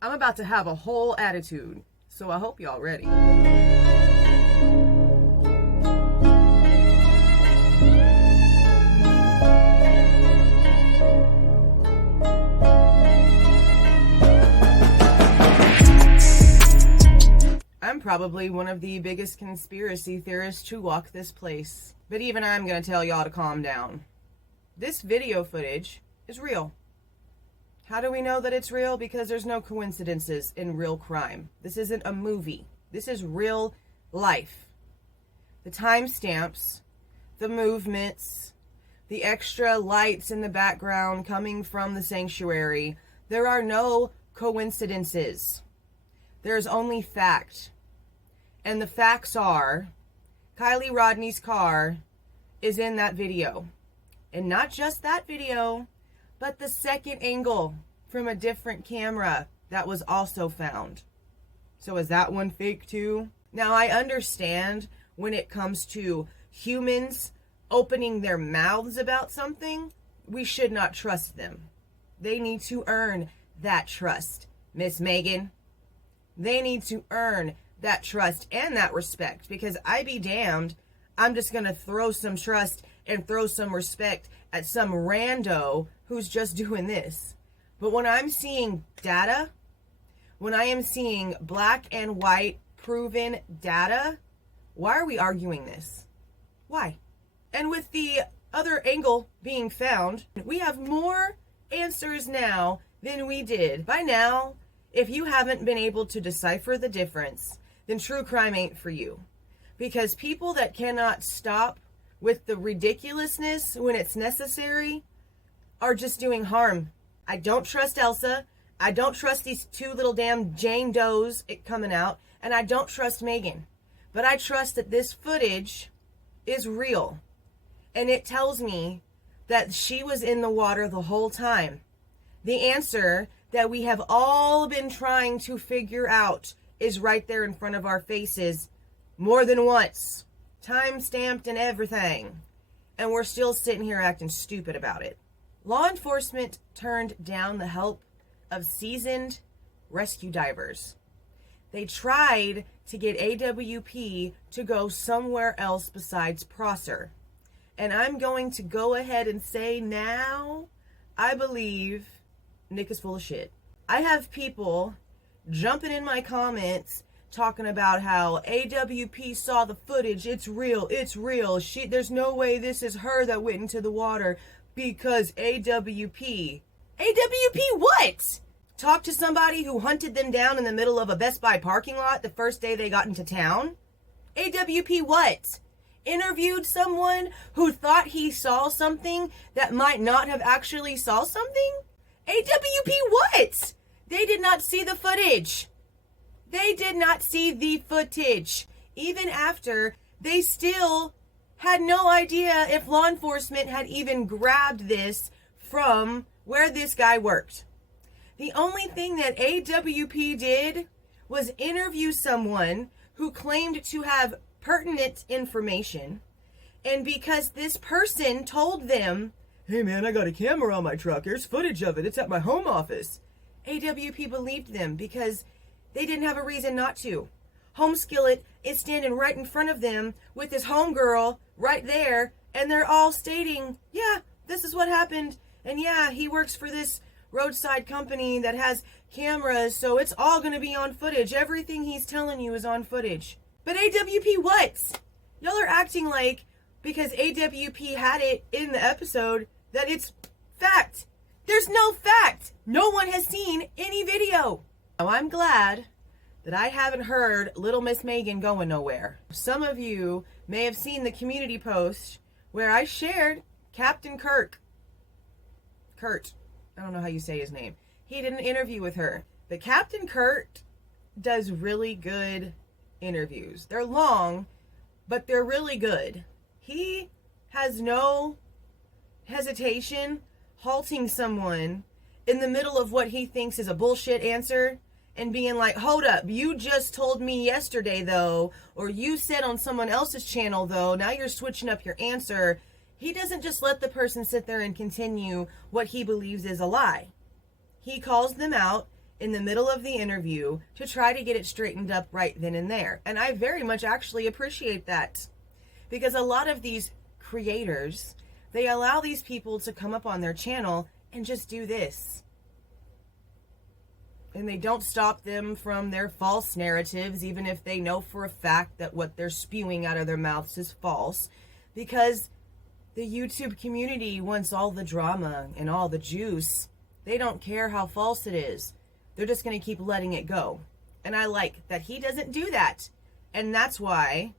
I'm about to have a whole attitude, so I hope y'all ready. I'm probably one of the biggest conspiracy theorists to walk this place, but even I'm gonna tell y'all to calm down. This video footage is real. How do we know that it's real? Because there's no coincidences in real crime. This isn't a movie. This is real life. The timestamps, the movements, the extra lights in the background coming from the sanctuary. There are no coincidences. There's only fact. And the facts are, Kiely Rodni's car is in that video. And not just that video, but the second angle from a different camera that was also found. So is that one fake too? Now I understand when it comes to humans opening their mouths about something, we should not trust them. They need to earn that trust, Miss Megan. They need to earn that trust and that respect, because I be damned, I'm just gonna throw some trust and throw some respect at some rando who's just doing this. But when I'm seeing data, when I am seeing black and white proven data, why are we arguing this? Why? And with the other angle being found, we have more answers now than we did. By now, if you haven't been able to decipher the difference, then true crime ain't for you. Because people that cannot stop with the ridiculousness when it's necessary are just doing harm. I don't trust Elsa. I don't trust these two little damn Jane Does coming out. And I don't trust Megan. But I trust that this footage is real. And it tells me that she was in the water the whole time. The answer that we have all been trying to figure out is right there in front of our faces more than once. Time-stamped and everything. And we're still sitting here acting stupid about it. Law enforcement turned down the help of seasoned rescue divers. They tried to get AWP to go somewhere else besides Prosser. And I'm going to go ahead and say now, I believe Nick is full of shit. I have people jumping in my comments talking about how AWP saw the footage. It's real. It's real. There's no way this is her that went into the water because AWP. AWP what? Talked to somebody who hunted them down in the middle of a Best Buy parking lot the first day they got into town? AWP what? Interviewed someone who thought he saw something that might not have actually saw something? AWP what? They did not see the footage. They did not see the footage. Even after, they still had no idea if law enforcement had even grabbed this from where this guy worked. The only thing that AWP did was interview someone who claimed to have pertinent information. And because this person told them, hey man, I got a camera on my truck. There's footage of it. It's at my home office. AWP believed them because they didn't have a reason not to. Home Skillet is standing right in front of them with his homegirl right there, and they're all stating, yeah, this is what happened, and yeah, he works for this roadside company that has cameras, so it's all going to be on footage. Everything he's telling you is on footage. But AWP what? Y'all are acting like because AWP had it in the episode that it's fact. There's no fact. No one has seen any video. Now, I'm glad that I haven't heard Little Miss Megan going nowhere. Some of you may have seen the community post where I shared Captain CURT. I don't know how you say his name. He did an interview with her. But Captain CURT does really good interviews. They're long, but they're really good. He has no hesitation halting someone in the middle of what he thinks is a bullshit answer and being like, hold up, you just told me yesterday though, or you said on someone else's channel though, now you're switching up your answer. He doesn't just let the person sit there and continue what he believes is a lie. He calls them out in the middle of the interview to try to get it straightened up right then and there. And I very much actually appreciate that, because a lot of these creators, they allow these people to come up on their channel and just do this. And they don't stop them from their false narratives, even if they know for a fact that what they're spewing out of their mouths is false, because the YouTube community wants all the drama and all the juice. They don't care how false it is. They're just going to keep letting it go. And I like that he doesn't do that. And that's why,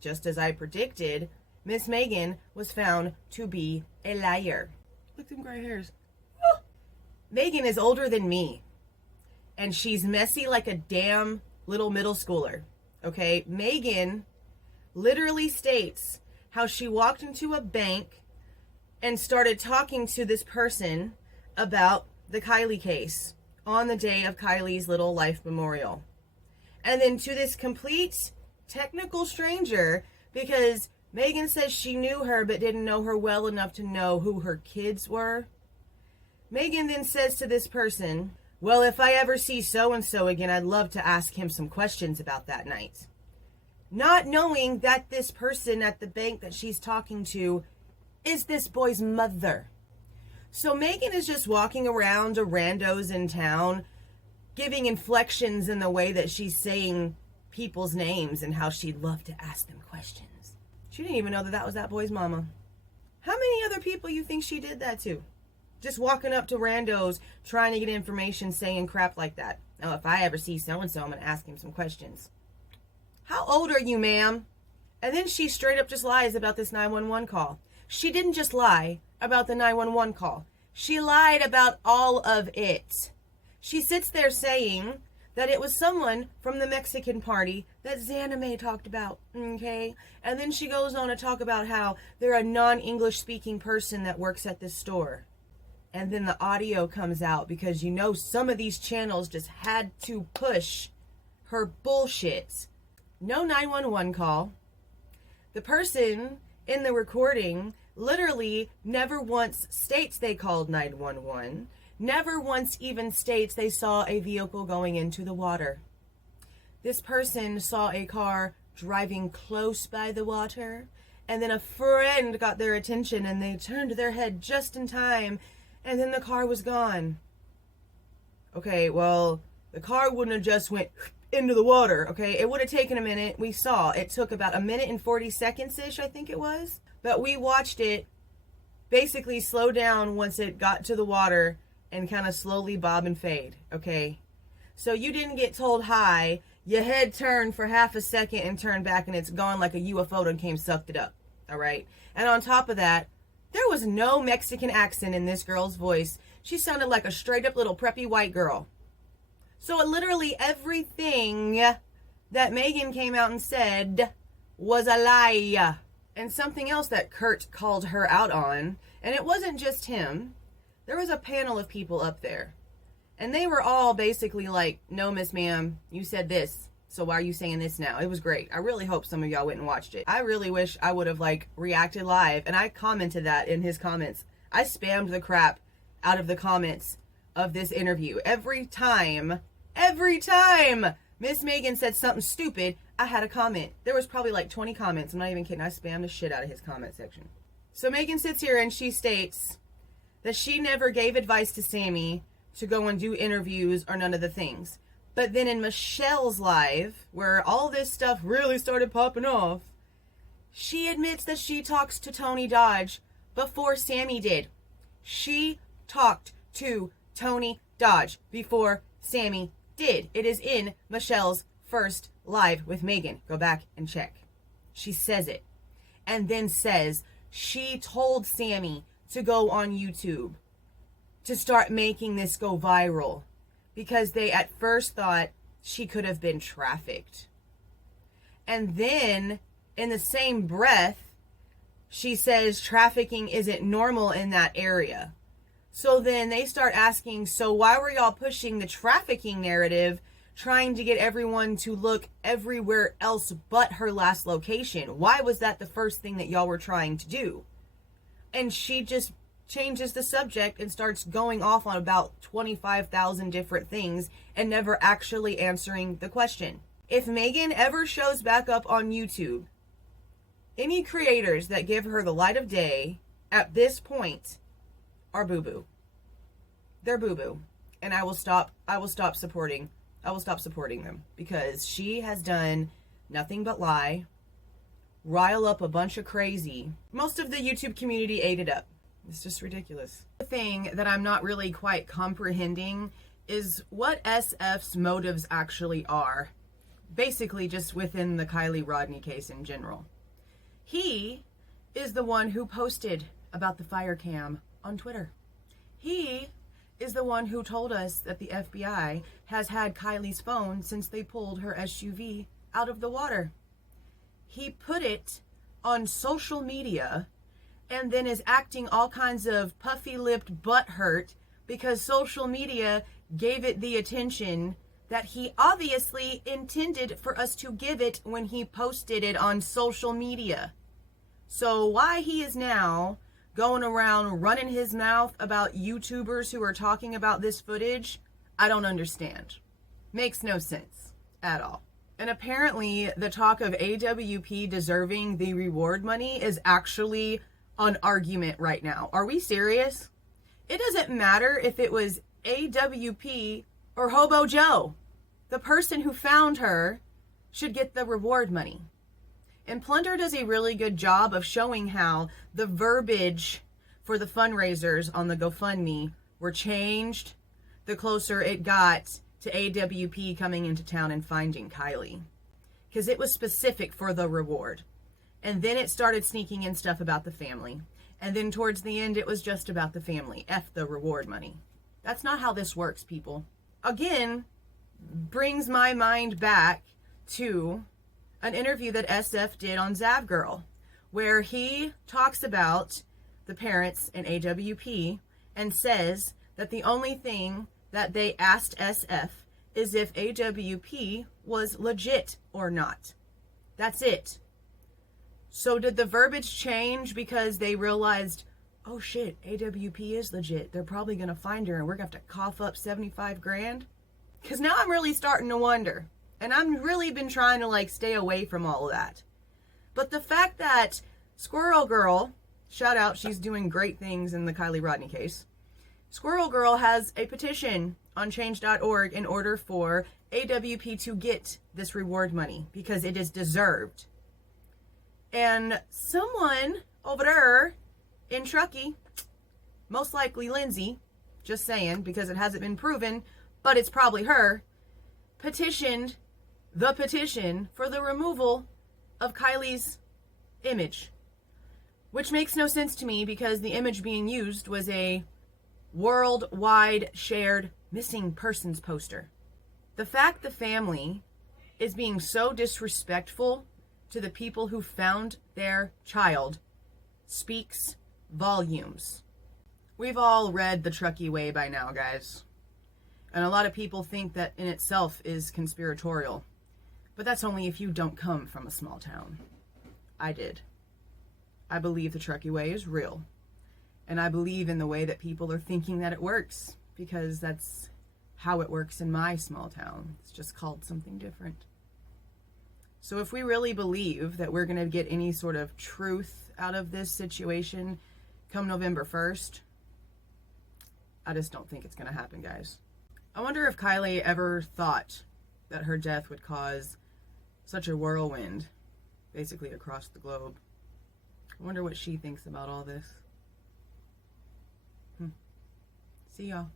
just as I predicted, Miss Megan was found to be a liar. Look at them gray hairs. Oh. Megan is older than me. And she's messy like a damn little middle schooler. Okay? Megan literally states how she walked into a bank and started talking to this person about the Kiely case on the day of Kiely's little life memorial. And then to this complete technical stranger, because Megan says she knew her but didn't know her well enough to know who her kids were. Megan then says to this person, well, if I ever see so-and-so again, I'd love to ask him some questions about that night. Not knowing that this person at the bank that she's talking to is this boy's mother. So Megan is just walking around to randos in town, giving inflections in the way that she's saying people's names and how she'd love to ask them questions. She didn't even know that that was that boy's mama. How many other people you think she did that to? Just walking up to randos, trying to get information, saying crap like that. Oh, if I ever see so-and-so, I'm going to ask him some questions. How old are you, ma'am? And then she straight up just lies about this 911 call. She didn't just lie about the 911 call. She lied about all of it. She sits there saying that it was someone from the Mexican party that Zanime talked about, okay? And then she goes on to talk about how they're a non-English speaking person that works at this store. And then the audio comes out because you know some of these channels just had to push her bullshit. No 911 call. The person in the recording literally never once states they called 911. Never once even states they saw a vehicle going into the water. This person saw a car driving close by the water, and then a friend got their attention and they turned their head just in time, and then the car was gone. Okay, well, the car wouldn't have just went into the water, okay? It would have taken a minute. We saw it took about a minute and 40 seconds-ish, I think it was. But we watched it basically slow down once it got to the water and kind of slowly bob and fade, okay? So you didn't get told hi, your head turned for half a second and turned back and it's gone like a UFO done came sucked it up, all right? And on top of that, there was no Mexican accent in this girl's voice. She sounded like a straight up little preppy white girl. So literally everything that Megan came out and said was a lie. And something else that CURT called her out on, and it wasn't just him. There was a panel of people up there. And they were all basically like, no, Miss Ma'am, you said this, so why are you saying this now? It was great. I really hope some of y'all went and watched it. I really wish I would have like reacted live, and I commented that in his comments. I spammed the crap out of the comments of this interview. Every time Miss Megan said something stupid, I had a comment. There was probably like 20 comments. I'm not even kidding. I spammed the shit out of his comment section. So Megan sits here and she states that she never gave advice to Sammy to go and do interviews or none of the things. But then in Michelle's live, where all this stuff really started popping off, she admits that she talks to Tony Dodge before Sammy did. She talked to Tony Dodge before Sammy did. It is in Michelle's first live with Megan. Go back and check. She says it. And then says she told Sammy to go on YouTube to start making this go viral because they at first thought she could have been trafficked. And then in the same breath, she says trafficking isn't normal in that area. So then they start asking, so why were y'all pushing the trafficking narrative, trying to get everyone to look everywhere else but her last location? Why was that the first thing that y'all were trying to do? And she just changes the subject and starts going off on about 25,000 different things and never actually answering the question. If Megan ever shows back up on YouTube, any creators that give her the light of day at this point are boo-boo. They're boo-boo. And I will stop supporting them, because she has done nothing but lie, rile up a bunch of crazy. Most of the YouTube community ate it up. It's just ridiculous. The thing that I'm not really quite comprehending is what SF's motives actually are. Basically just within the Kiely Rodni case in general. He is the one who posted about the fire cam on Twitter. He is the one who told us that the FBI has had Kiely's phone since they pulled her SUV out of the water. He put it on social media and then is acting all kinds of puffy-lipped butthurt because social media gave it the attention that he obviously intended for us to give it when he posted it on social media. So why he is now going around running his mouth about YouTubers who are talking about this footage, I don't understand. Makes no sense at all. And apparently the talk of AWP deserving the reward money is actually an argument right now. Are we serious? It doesn't matter if it was AWP or Hobo Joe. The person who found her should get the reward money. And Plunder does a really good job of showing how the verbiage for the fundraisers on the GoFundMe were changed the closer it got to AWP coming into town and finding Kiely. Because it was specific for the reward. And then it started sneaking in stuff about the family. And then towards the end, it was just about the family. F the reward money. That's not how this works, people. Again, brings my mind back to an interview that SF did on Zavgirl, where he talks about the parents in AWP and says that the only thing that they asked SF is if AWP was legit or not. That's it. So did the verbiage change because they realized, oh shit, AWP is legit. They're probably going to find her and we're going to have to cough up 75 grand? Because now I'm really starting to wonder. And I've really been trying to stay away from all of that. But the fact that Squirrel Girl, shout out, she's doing great things in the Kiely Rodni case. Squirrel Girl has a petition on change.org in order for AWP to get this reward money because it is deserved. And someone over there in Truckee, most likely Lindsay, just saying because it hasn't been proven, but it's probably her, petitioned the petition for the removal of Kiely's image. Which makes no sense to me because the image being used was a worldwide shared missing persons poster. The fact the family is being so disrespectful to the people who found their child speaks volumes. We've all read The Truckee Way by now, guys. And a lot of people think that in itself is conspiratorial. But that's only if you don't come from a small town. I did. I believe the Truckee Way is real. And I believe in the way that people are thinking that it works. Because that's how it works in my small town. It's just called something different. So if we really believe that we're going to get any sort of truth out of this situation come November 1st, I just don't think it's going to happen, guys. I wonder if Kiely ever thought that her death would cause such a whirlwind, basically across the globe. I wonder what she thinks about all this. See y'all.